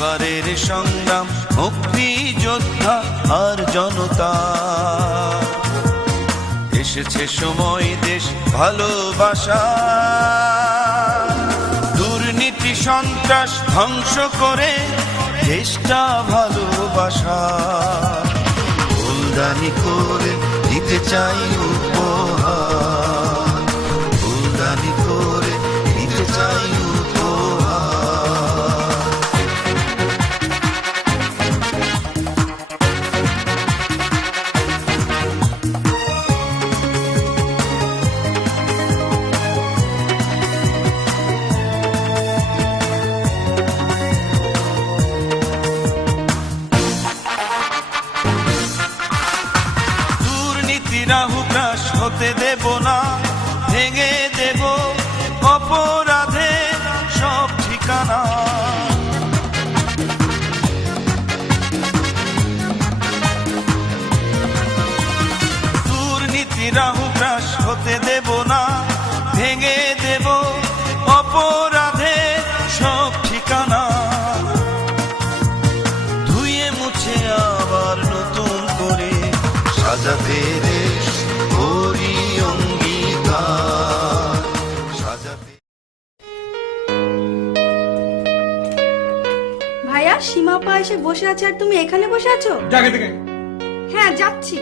এবারের সংগ্রাম মুক্তি যোদ্ধা আর জনতা। এসেছে সময় দেশ ভালোবাসা, দুর্নীতি সন্ত্রাস ধ্বংস করে দেশটা ভালোবাসা। ফুলদানি করে দিতে চাই উপহার, ফুলদানি করে দিতে চাই উপহার। হুতাশ হতে দেব না, ভেঙে দেব অপরাধে সব ঠিকানা। দুর্নীতিরা হুতাশ হতে দেব না, ভেঙে দেব অপরাধে সব ঠিকানা। ধুয়ে মুছে আবার নতুন করে সাজাতে দেশ করি অঙ্গীকার, সাজাতে। ভাইয়া, সীমাপা এসে বসে আছে আর তুমি এখানে বসে আছো? হ্যাঁ, যাচ্ছি।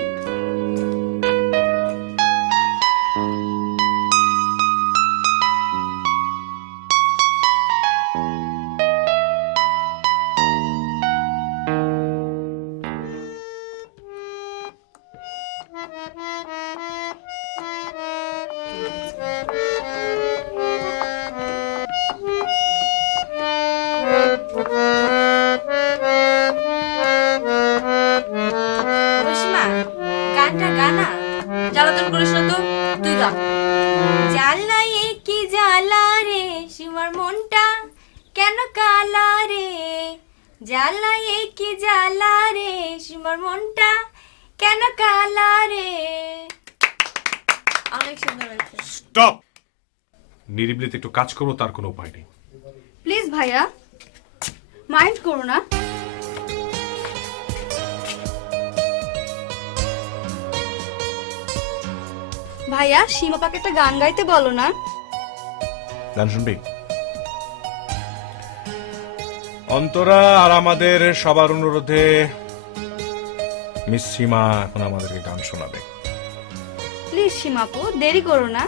গানটা গানা জ্বালাতন করিস না তো, তুই গা। জ্বালায় কি জ্বালা রে সীমার মনটা কেন কালা রে, জ্বালায় কি জ্বালা রে সীমার মনটা কেন কালা রে। অনেক সুন্দর হয়েছে। স্টপ। নিরিবিলিতে একটু কাজ করবো, তার কোনো উপায় নেই। প্লিজ ভাইয়া, মাইন্ড করো না। ভাইয়া, সীমাপাকে একটা গান গাইতে বলো না। গান শুনবি? অন্তরা আর আমাদের সবার অনুরোধে মিস সীমা এখন আমাদেরকে গান শোনাবে। প্লিজ সীমাপু, দেরি করো না।